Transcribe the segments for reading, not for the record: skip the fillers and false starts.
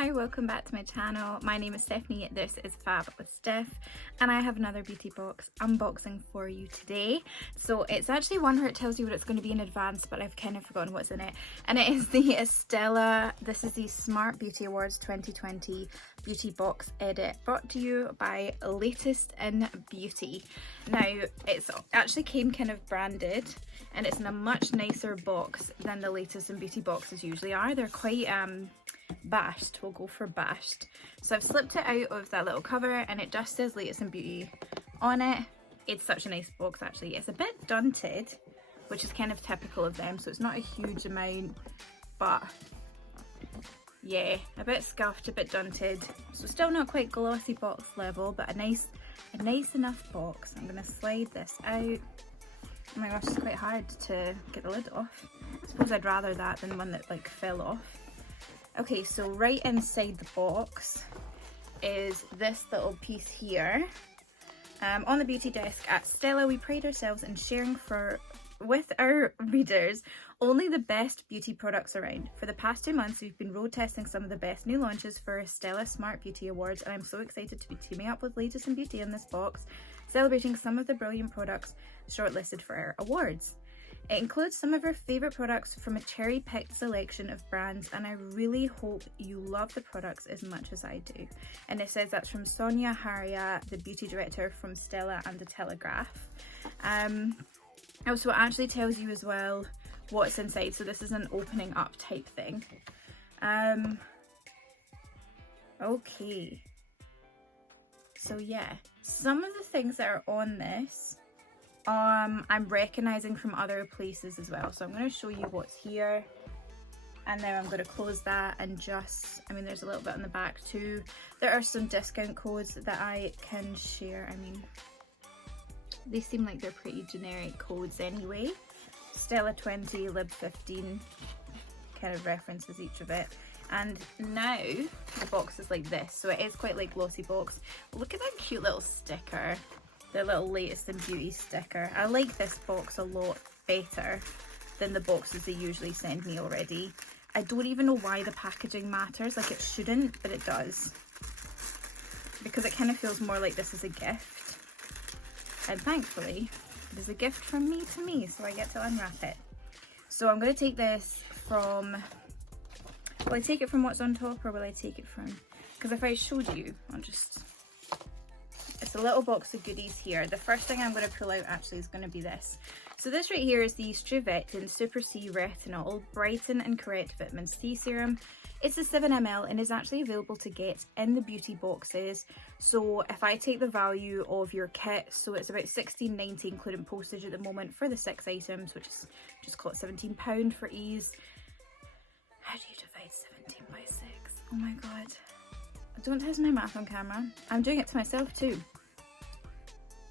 Hi, welcome back to my channel. My name is Stephanie, this is Fab with Steph, and I have another beauty box unboxing for you today. So it's actually one where it tells you what it's going to be in advance, but I've kind of forgotten what's in it. And it is the Estée, this is the Smart Beauty Awards 2020 Beauty Box Edit, brought to you by Latest in Beauty. Now, it's actually came kind of branded, and it's in a much nicer box than the Latest in Beauty boxes usually are. They're quite bashed, we'll go for bashed. So I've slipped it out of that little cover and it just says Latest in Beauty on it. It's such a nice box actually. It's a bit dunted, which is kind of typical of them, so it's not a huge amount, but yeah, a bit scuffed, a bit dunted. So still not quite glossy box level, but a nice enough box. I'm gonna slide this out. Oh my gosh, it's quite hard to get the lid off. I suppose I'd rather that than one that like fell off. Okay, so right inside the box is this little piece here. On the beauty desk at Stella, we pride ourselves in sharing with our readers only the best beauty products around. For the past 2 months, we've been road testing some of the best new launches for Stella Smart Beauty Awards, and I'm so excited to be teaming up with Latest in Beauty in this box, celebrating some of the brilliant products shortlisted for our awards. It includes some of our favourite products from a cherry-picked selection of brands, and I really hope you love the products as much as I do. And it says that's from Sonia Haria, the beauty director from Stella and The Telegraph. Also, it actually tells you as well what's inside, so this is an opening up type thing. Okay. So yeah, some of the things that are on this I'm recognizing from other places as well, so I'm going to show you what's here, and then I'm going to close that and just, I mean, there's a little bit on the back too. There are some discount codes that I can share. I mean, they seem like they're pretty generic codes anyway. Stella 20, Lib 15 kind of references each of it. And now the box is like this, so it is quite like glossy box. Look at that cute little sticker. The little Latest in Beauty sticker. I like this box a lot better than the boxes they usually send me already. I don't even know why the packaging matters, like it shouldn't, but it does. Because it kind of feels more like this is a gift. And thankfully, it is a gift from me to me, so I get to unwrap it. So I'm going to take this from, will I take it from what's on top, or will I take it from, because if I showed you, I'll just, it's a little box of goodies here. The first thing I'm going to pull out actually is going to be this. So this right here is the Struvetin Super C Retinol Brighten and Correct Vitamin C Serum. It's a 7 ml and is actually available to get in the beauty boxes. So if I take the value of your kit, so it's about £16.90 including postage at the moment for the 6 items, which is just call it £17 for ease. How do you divide 17 by 6? Oh my god. Don't test my math on camera. I'm doing it to myself too.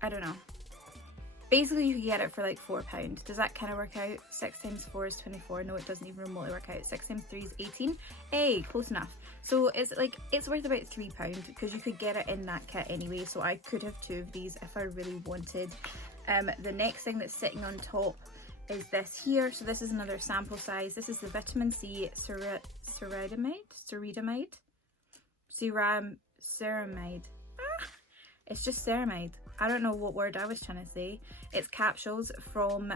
I don't know. Basically, you can get it for like £4. Does that kind of work out? 6 times 4 is 24. No, it doesn't even remotely work out. 6 times 3 is 18. Hey, close enough. So it's like, it's worth about £3 because you could get it in that kit anyway. So I could have 2 of these if I really wanted. The next thing that's sitting on top is this here. So this is another sample size. This is the Vitamin C ceramide. It's just ceramide. I don't know what word I was trying to say. It's capsules from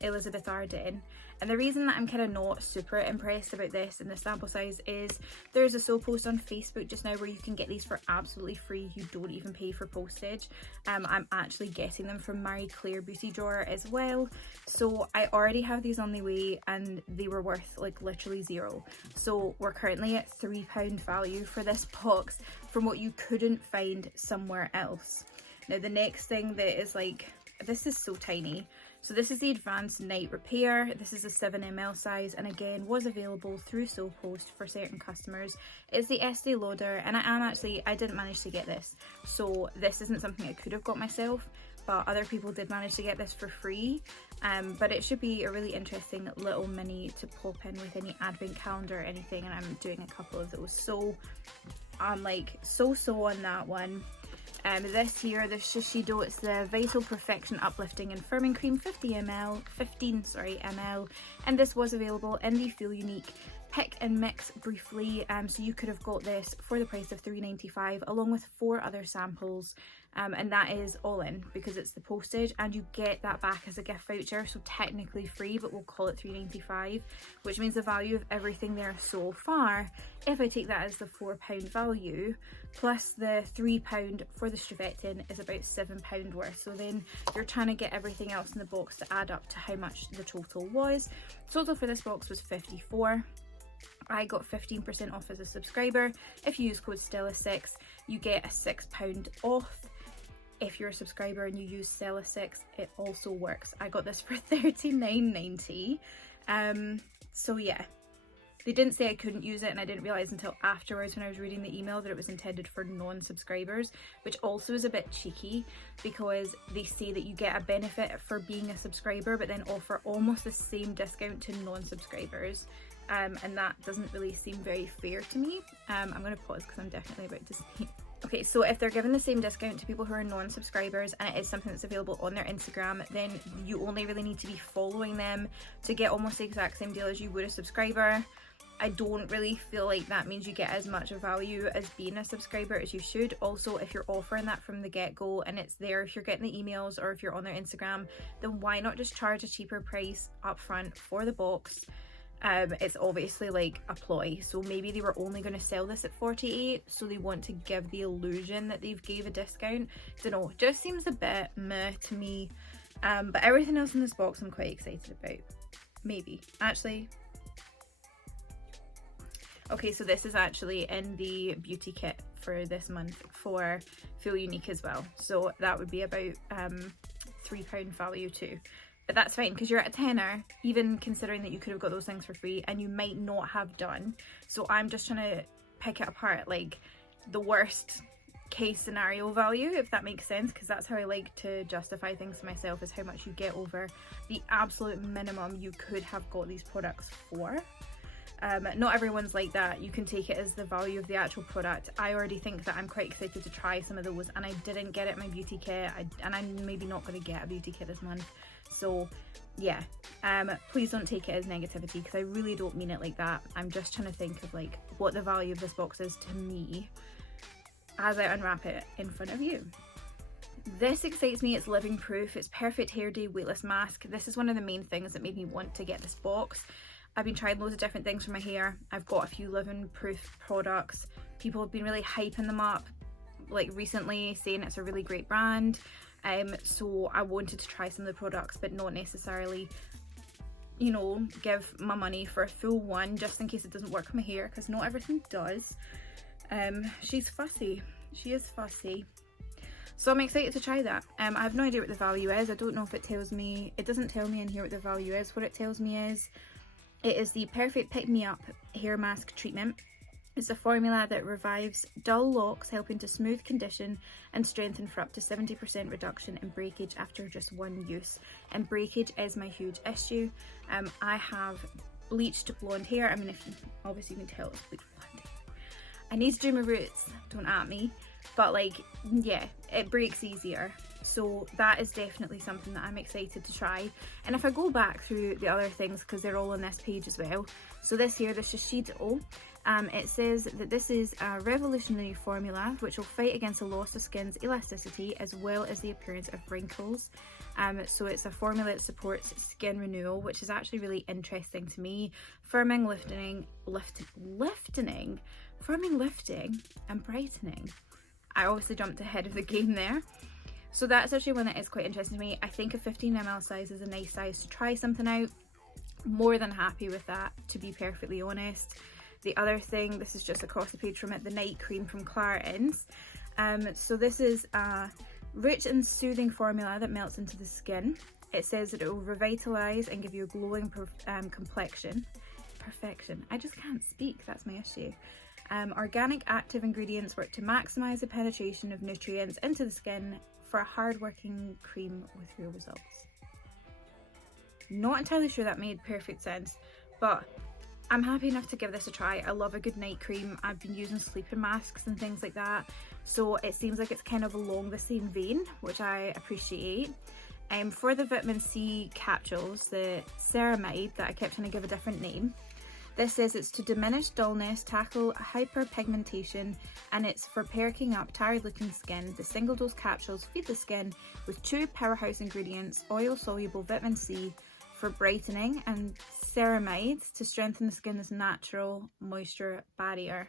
Elizabeth Arden. And the reason that I'm kind of not super impressed about this and the sample size is there's a sole post on Facebook just now where you can get these for absolutely free. You don't even pay for postage. I'm actually getting them from Marie Claire Beauty Drawer as well. So I already have these on the way and they were worth like literally £0. So we're currently at £3 value for this box from what you couldn't find somewhere else. Now the next thing that is like, this is so tiny. So this is the Advanced Night Repair. This is a 7 ml size and again was available through Soul Post for certain customers. It's the Estee Lauder, and I didn't manage to get this. So this isn't something I could have got myself, but other people did manage to get this for free. But it should be a really interesting little mini to pop in with any advent calendar or anything, and I'm doing a couple of those. So I'm like so on that one. This here, the Shiseido, it's the Vital Perfection Uplifting and Firming Cream 15 ml, and this was available in the Feel Unique pick and mix briefly, so you could have got this for the price of £3.95 along with 4 other samples, and that is all in because it's the postage, and you get that back as a gift voucher, so technically free, but we'll call it £3.95, which means the value of everything there so far, if I take that as the £4 value plus the £3 for the Stravettin, is about £7 worth. So then you're trying to get everything else in the box to add up to how much the total was. Total for this box was £54. I got 15% off as a subscriber. If you use code Stella6, you get a £6 off. If you're a subscriber and you use Stella6, it also works. I got this for $39.90. So yeah, they didn't say I couldn't use it, and I didn't realise until afterwards when I was reading the email that it was intended for non-subscribers, which also is a bit cheeky because they say that you get a benefit for being a subscriber but then offer almost the same discount to non-subscribers. And that doesn't really seem very fair to me. I'm going to pause because I'm definitely about to sneeze. Okay, so if they're giving the same discount to people who are non-subscribers and it is something that's available on their Instagram, then you only really need to be following them to get almost the exact same deal as you would a subscriber. I don't really feel like that means you get as much value as being a subscriber as you should. Also, if you're offering that from the get-go and it's there, if you're getting the emails or if you're on their Instagram, then why not just charge a cheaper price up front for the box? It's obviously like a ploy, so maybe they were only going to sell this at 48, so they want to give the illusion that they've gave a discount. Don't know, just seems a bit meh to me. But everything else in this box I'm quite excited about. Maybe actually. Okay, so this is actually in the beauty kit for this month for Feel Unique as well, so that would be about £3 value too. But that's fine because you're at a tenner, even considering that you could have got those things for free, and you might not have done. So I'm just trying to pick it apart, like the worst case scenario value, if that makes sense, because that's how I like to justify things to myself, is how much you get over the absolute minimum you could have got these products for. Not everyone's like that. You can take it as the value of the actual product. I already think that I'm quite excited to try some of those, and I didn't get it in my beauty kit, and I'm maybe not going to get a beauty kit this month. So yeah, please don't take it as negativity because I really don't mean it like that. I'm just trying to think of like what the value of this box is to me as I unwrap it in front of you. This excites me. It's living proof. It's perfect hair day weightless mask. This is one of the main things that made me want to get this box. I've been trying loads of different things for my hair. I've got a few living proof products. People have been really hyping them up like recently, saying it's a really great brand. So I wanted to try some of the products, but not necessarily, you know, give my money for a full one just in case it doesn't work on my hair, because not everything does. She's fussy. She is fussy. So I'm excited to try that. I have no idea what the value is. I don't know if it tells me. It doesn't tell me in here what the value is. What it tells me is it is the Perfect Pick Me Up Hair Mask Treatment. It's a formula that revives dull locks, helping to smooth, condition and strengthen for up to 70% reduction in breakage after just one use. And breakage is my huge issue. I have bleached blonde hair. I mean, if you, obviously you can tell it's bleached blonde hair. I need to do my roots, don't at me. But like, yeah, it breaks easier. So that is definitely something that I'm excited to try. And if I go back through the other things, because they're all on this page as well. So this here, the Shishido, it says that this is a revolutionary formula which will fight against the loss of skin's elasticity as well as the appearance of wrinkles. So it's a formula that supports skin renewal, which is actually really interesting to me. Firming, lifting, and brightening. I obviously jumped ahead of the game there. So that's actually one that is quite interesting to me. I think a 15ml size is a nice size to try something out. More than happy with that, to be perfectly honest. The other thing, this is just across the page from it, the night cream from Clarins. So this is a rich and soothing formula that melts into the skin. It says that it will revitalize and give you a glowing complexion. Perfection. I just can't speak, that's my issue. Organic active ingredients work to maximize the penetration of nutrients into the skin for a hard-working cream with real results. Not entirely sure that made perfect sense, but I'm happy enough to give this a try. I love a good night cream. I've been using sleeping masks and things like that, so it seems like it's kind of along the same vein, which I appreciate. For the vitamin C capsules, the ceramide that I kept trying to give a different name, This says it's to diminish dullness, tackle hyperpigmentation, and it's for perking up tired looking skin. The single dose capsules feed the skin with 2 powerhouse ingredients: oil soluble vitamin C for brightening and ceramides to strengthen the skin's natural moisture barrier.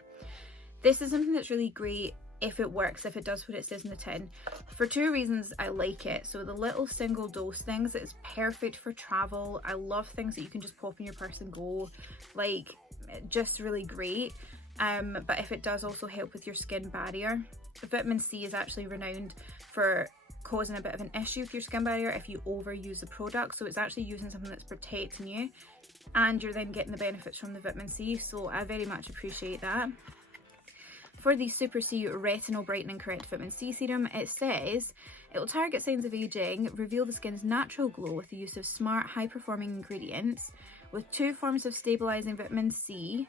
This is something that's really great if it works, if it does what it says in the tin. For 2 reasons I like it. So the little single dose things, it's perfect for travel. I love things that you can just pop in your purse and go, like, just really great. But if it does also help with your skin barrier, vitamin C is actually renowned for causing a bit of an issue with your skin barrier if you overuse the product. So it's actually using something that's protecting you, and you're then getting the benefits from the vitamin C. So I very much appreciate that. For the Super C Retinol Brightening Correct Vitamin C Serum, it says it will target signs of aging, reveal the skin's natural glow with the use of smart, high-performing ingredients, with 2 forms of stabilizing vitamin C,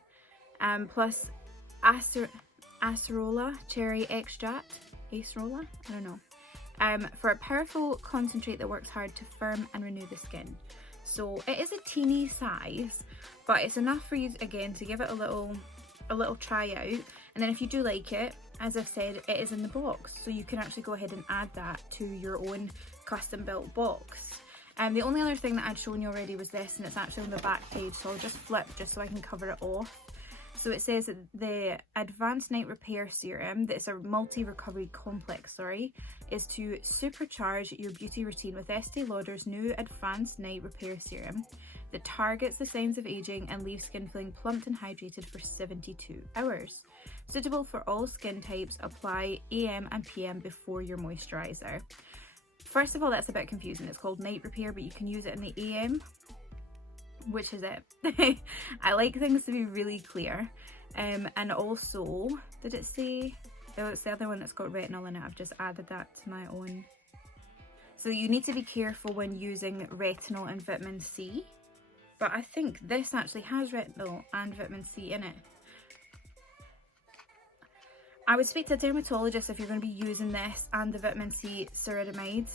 plus acerola cherry extract. Acerola? I don't know. For a powerful concentrate that works hard to firm and renew the skin. So it is a teeny size, but it's enough for you, again, to give it a little try out. And then if you do like it, as I've said, it is in the box, so you can actually go ahead and add that to your own custom built box. The only other thing that I'd shown you already was this, and it's actually on the back page, so I'll just flip just so I can cover it off. So it says that the Advanced Night Repair Serum, that's a multi-recovery complex, is to supercharge your beauty routine with Estée Lauder's new Advanced Night Repair Serum that targets the signs of aging and leaves skin feeling plumped and hydrated for 72 hours. Suitable for all skin types, apply AM and PM before your moisturiser. First of all, that's a bit confusing. It's called Night Repair, but you can use it in the AM. Which is it? I like things to be really clear. And also, did it say, oh, it's the other one that's got retinol in it. I've just added that to my own. So you need to be careful when using retinol and vitamin C. But I think this actually has retinol and vitamin C in it. I would speak to a dermatologist if you're going to be using this and the vitamin C ceramide.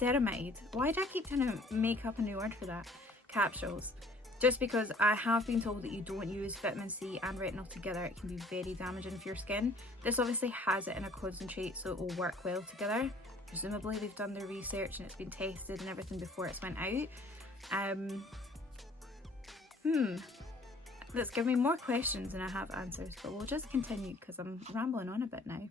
Ceramide. Why do I keep trying to make up a new word for that? Capsules. Just because I have been told that you don't use vitamin C and retinol together, it can be very damaging for your skin. This obviously has it in a concentrate, so it will work well together. Presumably they've done their research and it's been tested and everything before it's went out. That's given me more questions than I have answers, but we'll just continue because I'm rambling on a bit now.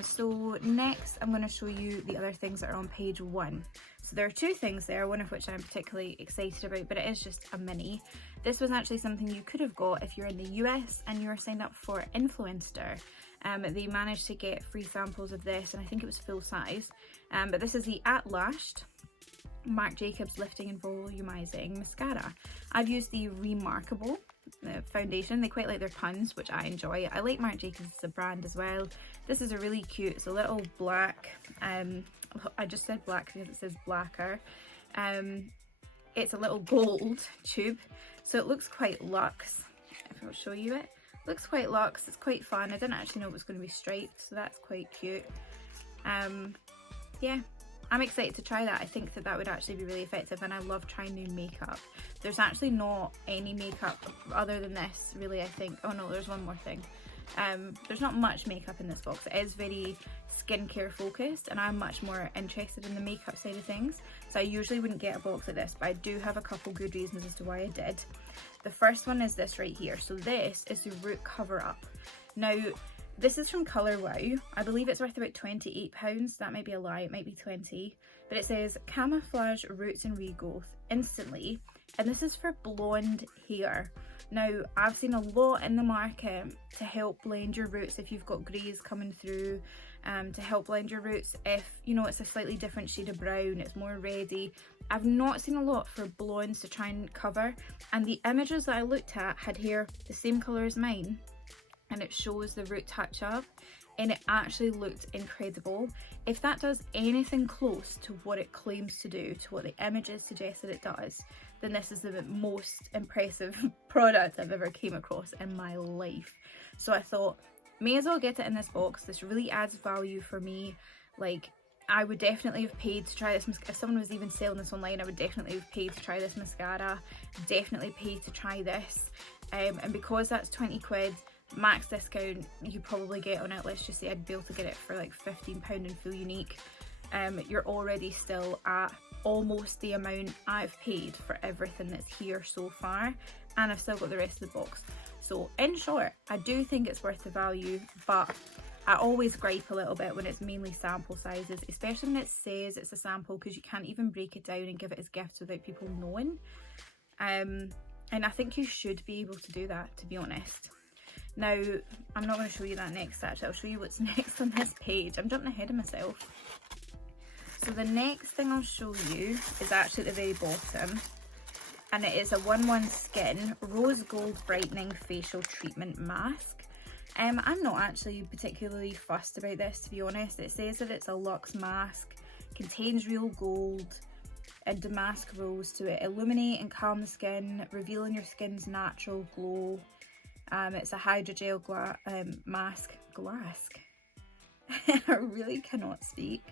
So next I'm going to show you the other things that are on page 1. So there are 2 things there, one of which I'm particularly excited about, but it is just a mini. This was actually something you could have got if you're in the US and you were signed up for Influencer. They managed to get free samples of this, and I think it was full size. But this is the At Lashed Marc Jacobs Lifting and Volumizing Mascara. I've used the Remarkable foundation. They quite like their puns, which I enjoy. I like Marc Jacobs as a brand as well. This is a really cute, it's a little black, I just said black because it says blacker. It's a little gold tube, so it looks quite luxe. If I'll show you it, looks quite luxe. It's quite fun. I didn't actually know it was going to be striped, so that's quite cute. Yeah, I'm excited to try that. I think that would actually be really effective, and I love trying new makeup. There's actually not any makeup other than this, really, I think. Oh no, there's one more thing. There's not much makeup in this box. It is very skincare focused, and I'm much more interested in the makeup side of things, so I usually wouldn't get a box like this, but I do have a couple good reasons as to why I did. The first one is this right here. So this is the Root Cover Up. Now this is from Colour Wow. I believe it's worth about £28. That might be a lie, it might be 20, but it says camouflage roots and regrowth instantly, and this is for blonde hair. Now I've seen a lot in the market to help blend your roots if you've got greys coming through, to help blend your roots if, you know, it's a slightly different shade of brown, it's more reddy. I've not seen a lot for blondes to try and cover, and the images that I looked at had hair the same colour as mine, and it shows the root touch up, and it actually looked incredible. If that does anything close to what it claims to do, to what the images suggest that it does, then this is the most impressive product I've ever came across in my life. So I thought, may as well get it in this box. This really adds value for me. Like, I would definitely have paid to try this. If someone was even selling this online, I would definitely have paid to try this mascara. Definitely paid to try this. And because that's 20 quid, max discount you probably get on it, let's just say I'd be able to get it for like £15 in full unique. You're already still at almost the amount I've paid for everything that's here so far, and I've still got the rest of the box. So in short, I do think it's worth the value, but I always gripe a little bit when it's mainly sample sizes, especially when it says it's a sample, because you can't even break it down and give it as gifts without people knowing. And I think you should be able to do that, to be honest. Now, I'm not going to show you that next, actually. I'll show you what's next on this page. I'm jumping ahead of myself. So the next thing I'll show you is actually at the very bottom, and it is a 1-1 Skin Rose Gold Brightening Facial Treatment Mask. I'm not actually particularly fussed about this, to be honest. It says that it's a luxe mask, contains real gold and damask rose to illuminate and calm the skin, revealing your skin's natural glow. It's a hydrogel mask. I really cannot speak.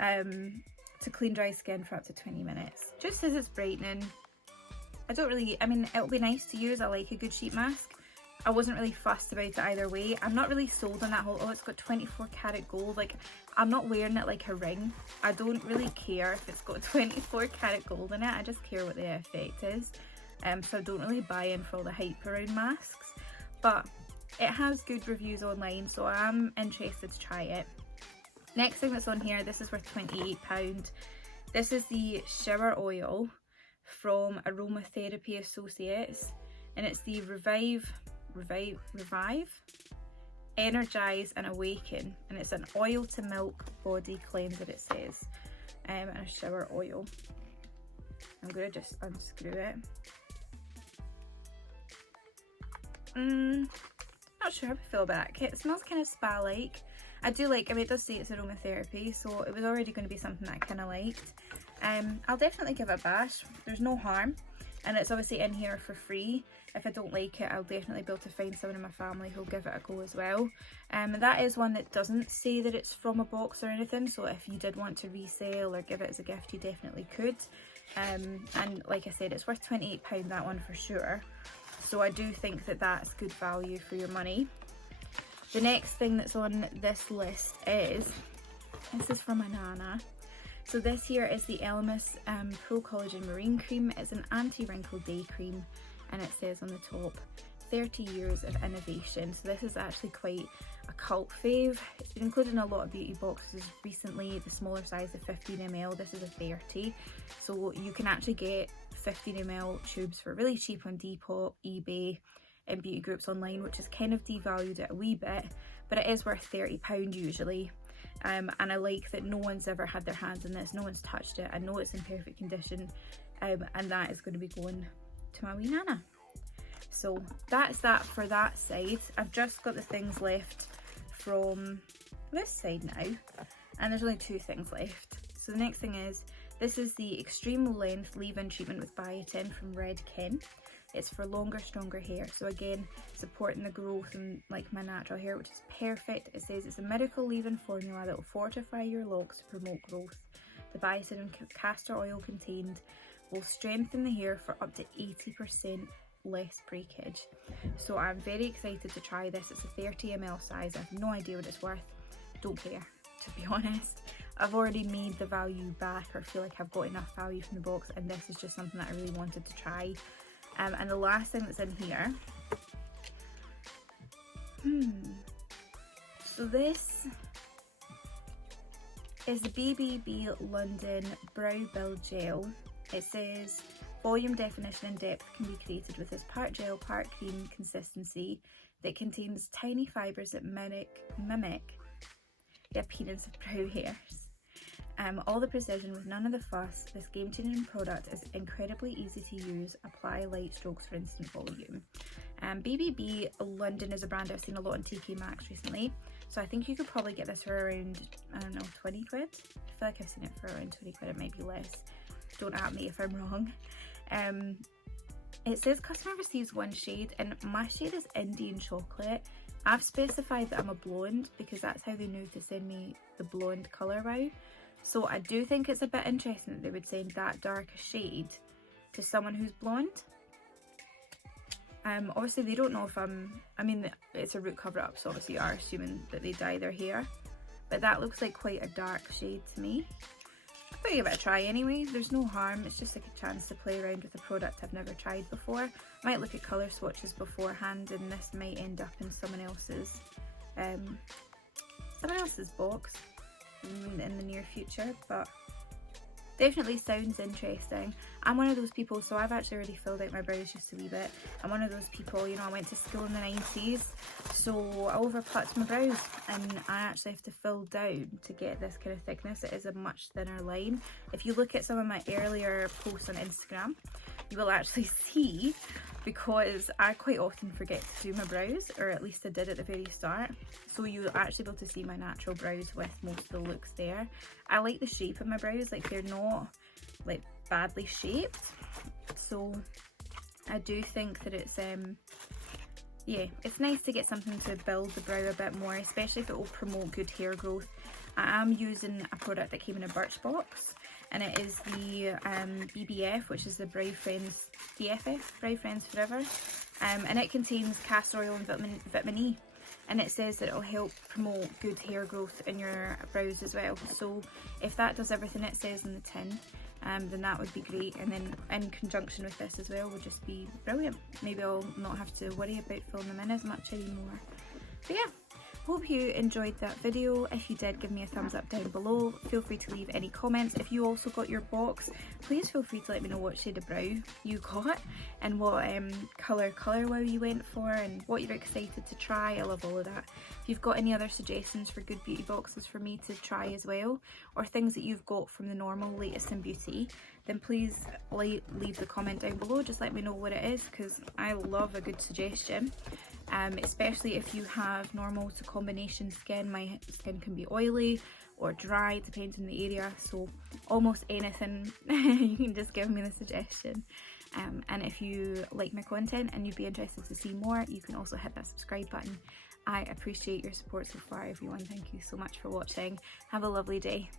To clean dry skin for up to 20 minutes. Just says it's brightening. I mean, it'll be nice to use. I like a good sheet mask. I wasn't really fussed about it either way. I'm not really sold on that whole, oh, it's got 24 karat gold. Like, I'm not wearing it like a ring. I don't really care if it's got 24 karat gold in it. I just care what the effect is. So I don't really buy in for all the hype around masks. But it has good reviews online, so I am interested to try it. Next thing that's on here, this is worth £28. This is the shower oil from Aromatherapy Associates, and it's the Revive, Energize and Awaken, and it's an oil to milk body cleanser, it says, and a shower oil. I'm gonna just unscrew it. Not sure how I feel about it. It smells kind of spa-like. I do like, I mean, it does say it's aromatherapy, so it was already going to be something that I kind of liked. I'll definitely give it a bash. There's no harm, and it's obviously in here for free. If I don't like it, I'll definitely be able to find someone in my family who'll give it a go as well. That is one that doesn't say that it's from a box or anything, so if you did want to resell or give it as a gift, you definitely could. And like I said, it's worth £28, that one for sure. So I do think that that's good value for your money. The next thing that's on this list is, this is from my nana. So this here is the Elemis Pro Collagen Marine Cream. It's an anti-wrinkle day cream, and it says on the top, 30 years of innovation. So this is actually quite a cult fave. It's been included in a lot of beauty boxes recently. The smaller size, the 15ml, this is a 30. So you can actually get 15ml tubes for really cheap on Depop, eBay, and beauty groups online, which has kind of devalued it a wee bit, but it is worth £30 usually. And I like that no one's ever had their hands in this, no one's touched it. I know it's in perfect condition, and that is going to be going to my wee nana. So that's that for that side. I've just got the things left from this side now, and there's only 2 things left. So the next thing is, this is the Extreme Length Leave-In Treatment with Biotin from Redken. It's for longer, stronger hair. So again, supporting the growth and like my natural hair, which is perfect. It says it's a miracle leave-in formula that will fortify your locks to promote growth. The biotin and castor oil contained will strengthen the hair for up to 80% less breakage. So I'm very excited to try this. It's a 30ml size. I have no idea what it's worth. Don't care, to be honest. I've already made the value back, or feel like I've got enough value from the box, and this is just something that I really wanted to try. And the last thing that's in here, so this is the BBB London Brow Build Gel. It says volume, definition and depth can be created with this part gel, part cream consistency that contains tiny fibres that mimic the appearance of brow hairs. All the precision with none of the fuss. This game-changing product is incredibly easy to use. Apply light strokes for instant volume. BBB London is a brand I've seen a lot on TK Maxx recently, so I think you could probably get this for around, I don't know, 20 quid? I feel like I've seen it for around 20 quid, it might be less. Don't at me if I'm wrong. It says customer receives 1 shade, and my shade is Indian Chocolate. I've specified that I'm a blonde because that's how they knew to send me the blonde colour wow. So I do think it's a bit interesting that they would send that dark a shade to someone who's blonde. Obviously they don't know if I mean it's a root cover up, so obviously you are assuming that they dye their hair, but that looks like quite a dark shade to me. I'll give it a try anyway, there's no harm, it's just like a chance to play around with a product I've never tried before. I might look at colour swatches beforehand, and this might end up in someone else's box in the near future, but definitely sounds interesting. I'm one of those people, so I've actually already filled out my brows just a wee bit. I'm one of those people, you know, I went to school in the 90s, so I overplucked my brows, and I actually have to fill down to get this kind of thickness. It is a much thinner line. If you look at some of my earlier posts on Instagram, you will actually see, because I quite often forget to do my brows, or at least I did at the very start, so you'll actually be able to see my natural brows with most of the looks there. I like the shape of my brows, like they're not like badly shaped, so I do think that it's yeah, it's nice to get something to build the brow a bit more, especially if it will promote good hair growth. I am using a product that came in a Birchbox, and it is the BBF, which is the Brow Friends DFF, Brow Friends Forever, and it contains castor oil and vitamin E, and it says that it will help promote good hair growth in your brows as well. So if that does everything it says in the tin, then that would be great, and then in conjunction with this as well would just be brilliant. Maybe I'll not have to worry about filling them in as much anymore. But yeah, hope you enjoyed that video. If you did, give me a thumbs up down below. Feel free to leave any comments. If you also got your box, please feel free to let me know what shade of brow you got, and what colour wow you went for, and what you're excited to try. I love all of that. If you've got any other suggestions for good beauty boxes for me to try as well, or things that you've got from the normal latest in beauty, then please leave the comment down below. Just let me know what it is, because I love a good suggestion. Especially if you have normal to combination skin. My skin can be oily or dry, depending on the area, so almost anything you can just give me the suggestion. And if you like my content and you'd be interested to see more, you can also hit that subscribe button. I appreciate your support so far, everyone. Thank you so much for watching. Have a lovely day.